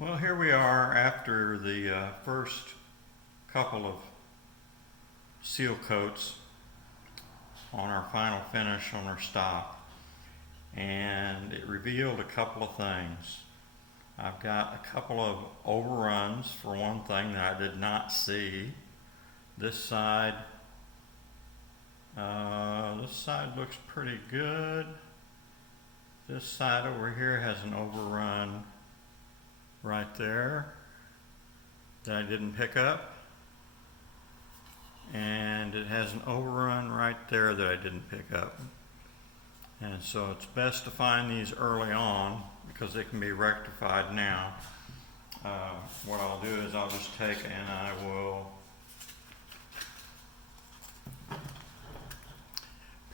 Well, here we are after the first couple of seal coats on our final finish on our stock, and it revealed a couple of things. I've got a couple of overruns for one thing that I did not see. This side looks pretty good. This side over here has an overrun right there that I didn't pick up, and it has an overrun right there that I didn't pick up. And so it's best to find these early on because they can be rectified now. What I'll do is I'll just take and I will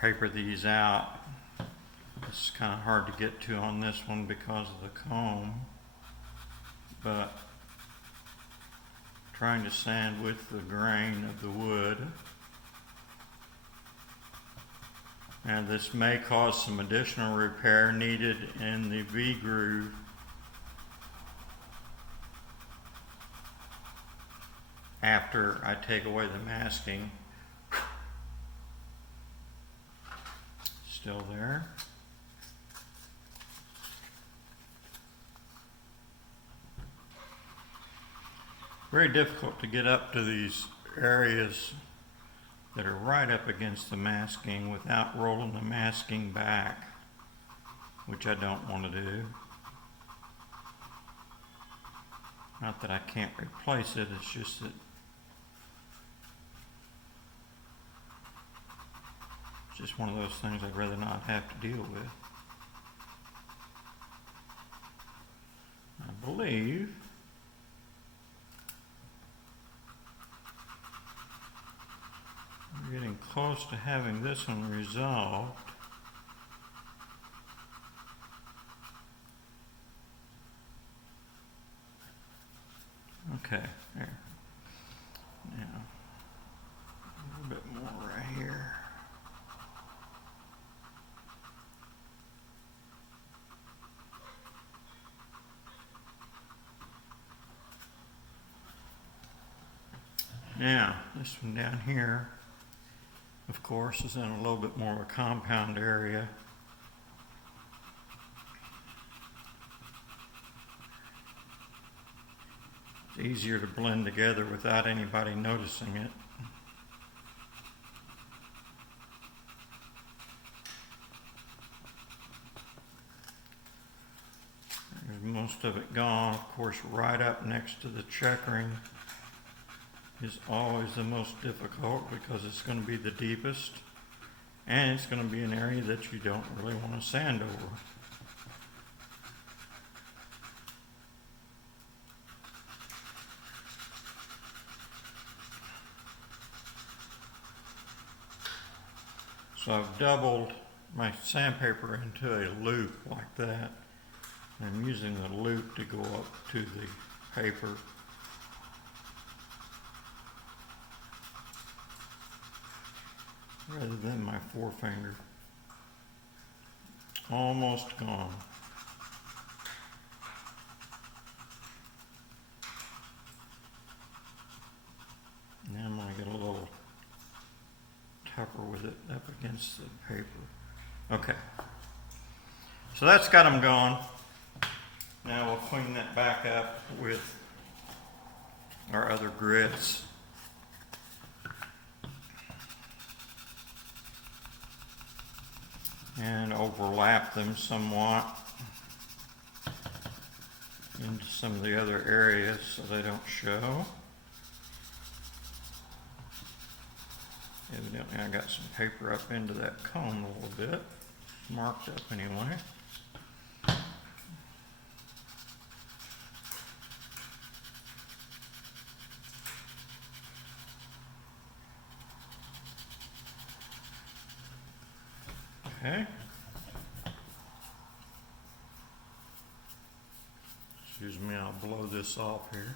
paper these out. It's kind of hard to get to on this one because of the comb, but trying to sand with the grain of the wood. And this may cause some additional repair needed in the V-groove. After I take away the masking. Still there. Very difficult to get up to these areas that are right up against the masking without rolling the masking back, which I don't want to do. Not that I can't replace it, it's just that it's just one of those things I'd rather not have to deal with. I believe we're getting close to having this one resolved. Okay, there. Now, a little bit more right here. Now, this one down here, of course, is in a little bit more of a compound area. It's easier to blend together without anybody noticing it. There's most of it gone. Of course, right up next to the checkering is always the most difficult because it's going to be the deepest and it's going to be an area that you don't really want to sand over. So I've doubled my sandpaper into a loop like that. I'm using the loop to go up to the paper. Rather than my forefinger. Almost gone. Now I'm going to get a little tougher with it up against the paper. Okay. So that's got them gone. Now we'll clean that back up with our other grits. And overlap them somewhat into some of the other areas so they don't show. Evidently I got some paper up into that cone a little bit, marked up anyway. Okay. Excuse me, I'll blow this off here.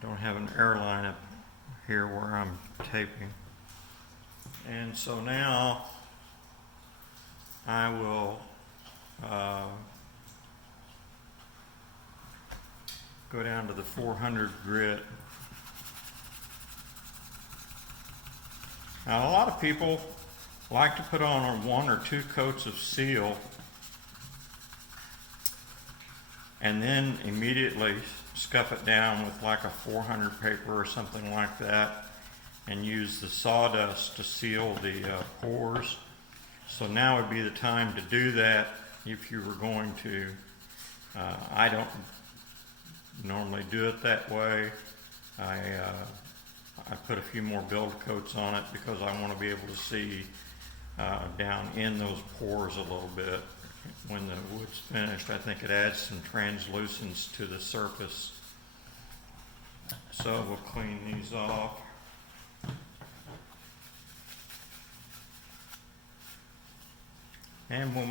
Don't have an airline up here where I'm taping. And so now I will go down to the 400 grit. Now a lot of people like to put on 1 or 2 coats of seal and then immediately scuff it down with like a 400 paper or something like that and use the sawdust to seal the pores. So now would be the time to do that if you were going to. I don't normally do it that way. I put a few more build coats on it because I want to be able to see down in those pores a little bit. When the wood's finished, I think it adds some translucence to the surface. So we'll clean these off. And we'll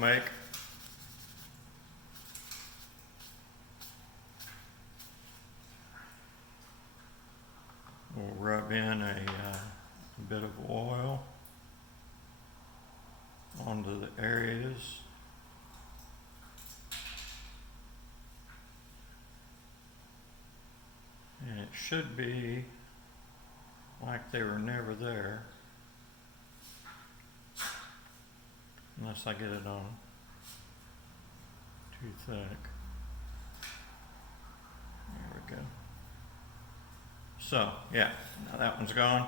rub in a bit of oil onto the areas. And it should be like they were never there, unless I get it on too thick. There we go. So, yeah, now that one's gone.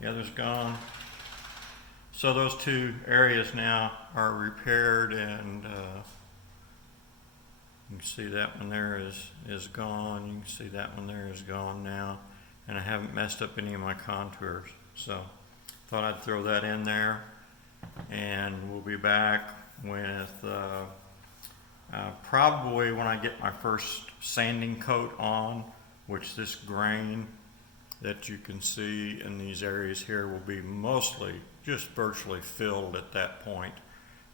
The other's gone. So those 2 areas now are repaired, and you can see that one there is gone. You can see that one there is gone now. And I haven't messed up any of my contours. So thought I'd throw that in there. And we'll be back with probably when I get my first sanding coat on, which this grain that you can see in these areas here will be mostly just virtually filled at that point.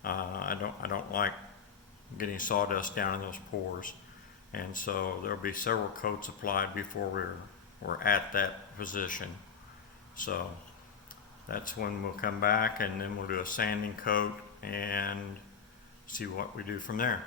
I don't like getting sawdust down in those pores, and so there'll be several coats applied before we're at that position. So that's when we'll come back, and then we'll do a sanding coat and see what we do from there.